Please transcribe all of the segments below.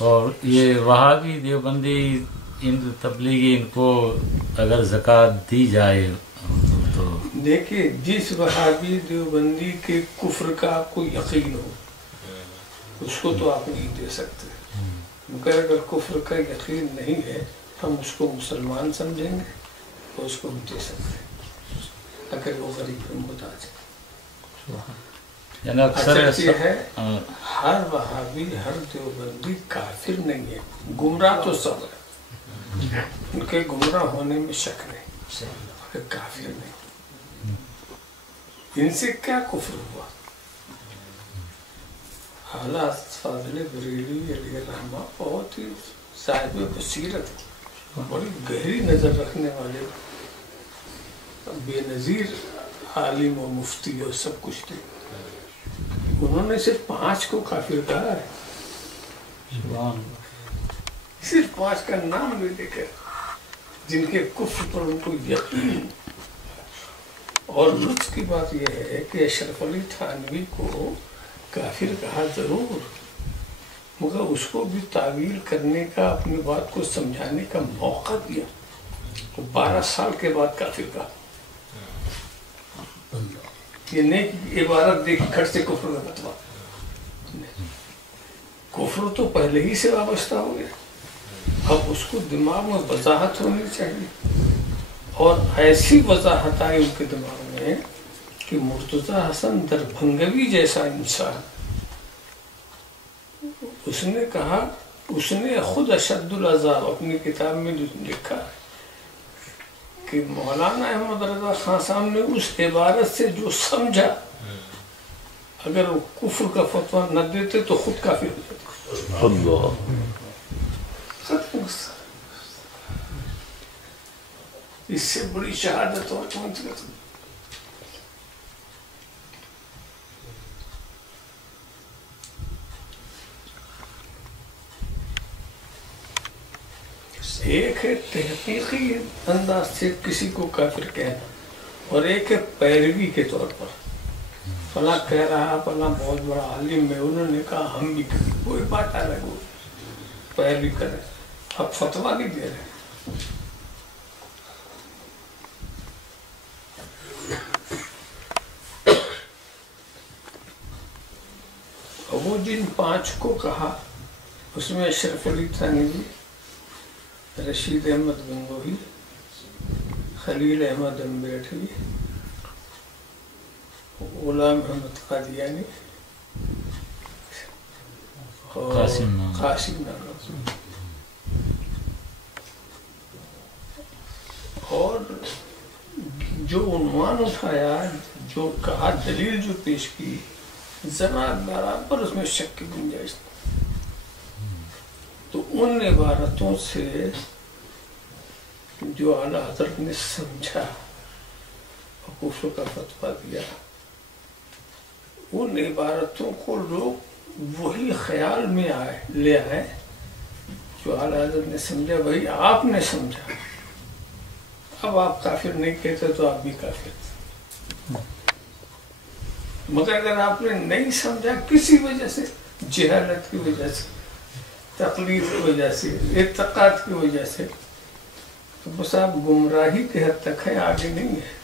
اور یہ وہابی دیوبندی ان تبلیغی ان کو اگر زکوٰۃ دی جائے تو دیکھیے، جس وہابی دیوبندی کے کفر کا آپ کو یقین ہو اس کو تو آپ نہیں دے سکتے، مگر اگر کفر کا یقین نہیں ہے ہم اس کو مسلمان سمجھیں گے اور اس کو ہم دے سکتے ہیں اگر وہ غریب محتاج ہے۔ یعنی اکثر یہ ہے ہر وہابی ہر دیوبندی کافر نہیں ہے، گمراہ تو سب ہے، ان کے گمراہ ہونے میں شک نہیں، مگر کافر نہیں۔ ان سے کیا کفر ہوا؟ حالات فاضل بریلوی علیہ الرحمہ بہت ہی صاحب بصیرت، بڑی گہری نظر رکھنے والے، بے نظیر عالم و مفتی اور سب کچھ تھے، انہوں نے صرف 5 کو کافر کہا ہے، صرف 5 کا نام لے لے کر، جن کے کفر پر ان کو یقین۔ اور لطف کی بات یہ ہے کہ اشرف علی تھانوی کو کافر کہا ضرور، مگر اس کو بھی تعویل کرنے کا، اپنی بات کو سمجھانے کا موقع دیا، 12 سال کے بعد کافر کہا، یہ نہیں عبارت دیکھ کھٹ سے کفر کا فتویٰ، کفر تو پہلے ہی سے وابستہ ہو گیا، اب اس کو دماغ میں وضاحت ہونی چاہیے، اور ایسی وضاحت آئی ان کے دماغ میں کہ مرتضی حسن دربھنگوی جیسا انسان، اس نے کہا، اس نے خود اشد العذاب اپنی کتاب میں لکھا کہ مولانا احمد رضا خان صاحب نے اس عبارت سے جو سمجھا، اگر وہ کفر کا فتویٰ نہ دیتے تو خود کافر ہو جاتے۔ اللہ، ختم۔ اس سے بڑی شہادت اور کون سی؟ ایک ہے تحقیقی انداز سے کسی کو کافر کہنا، اور ایک ہے پیروی کے طور پر، فلاں کہہ رہا، فلاں بہت بڑا عالم ہے، انہوں نے کہا ہم بھی کریں، کوئی بات الگ ہو، پیروی کریں، اب فتویٰ نہیں دے رہے۔ وہ جن 5 کو کہا اس میں اشرف علی تھانوی، رشید احمد گنگوہی، خلیل احمد امبیٹوی، غلام احمد قادیانی اور قاسم نانوتوی، اور جو عنوان اٹھایا، جو کہا، دلیل جو پیش کی، ذرا برابر اس میں شک کی گنجائش نہیں، تو ان عبارتوں سے جو اعلیٰ حضرت نے سمجھا اور کفر کا فتویٰ دیا، ان عبارتوں کو لوگ وہی خیال میں لے آئے جو اعلیٰ حضرت نے سمجھا، وہی آپ نے سمجھا، اب آپ کافر نہیں کہتے تو آپ بھی کافر تھے، مگر اگر آپ نے نہیں سمجھا کسی وجہ سے، جہالت کی وجہ سے، تقلید کی وجہ سے، اعتقاد کی وجہ سے، تو بس آپ گمراہی کے حد تک ہے، آگے نہیں ہے۔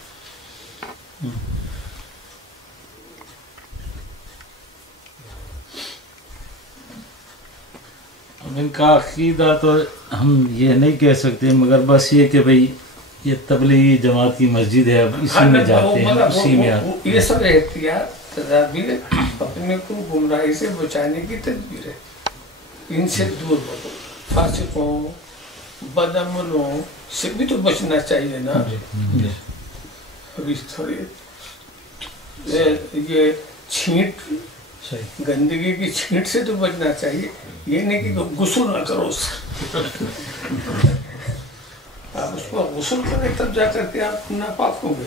ان کا عقیدہ تو ہم یہ نہیں کہہ سکتے، مگر بس یہ کہ بھئی یہ تبلیغی جماعت کی مسجد ہے، اب اسی میں جاتے ہیں، اسی میں آتے ہیں۔ یہ سب احتیاط تدابیر اپنے کو گمراہی سے بچانے کی تدبیر ہے، ان سے دور رہو، فاسقوں، بدعملوں سے بھی تو بچنا چاہیے نا۔ ابھی تھوڑی یہ چھینٹ، گندگی کی چھینٹ سے تو بچنا چاہیے، یہ نہیں کہ غسل نہ کرو اس سے، آپ اس کو غسل کریں تب جا کر کے آپ ناپاک ہوں گے۔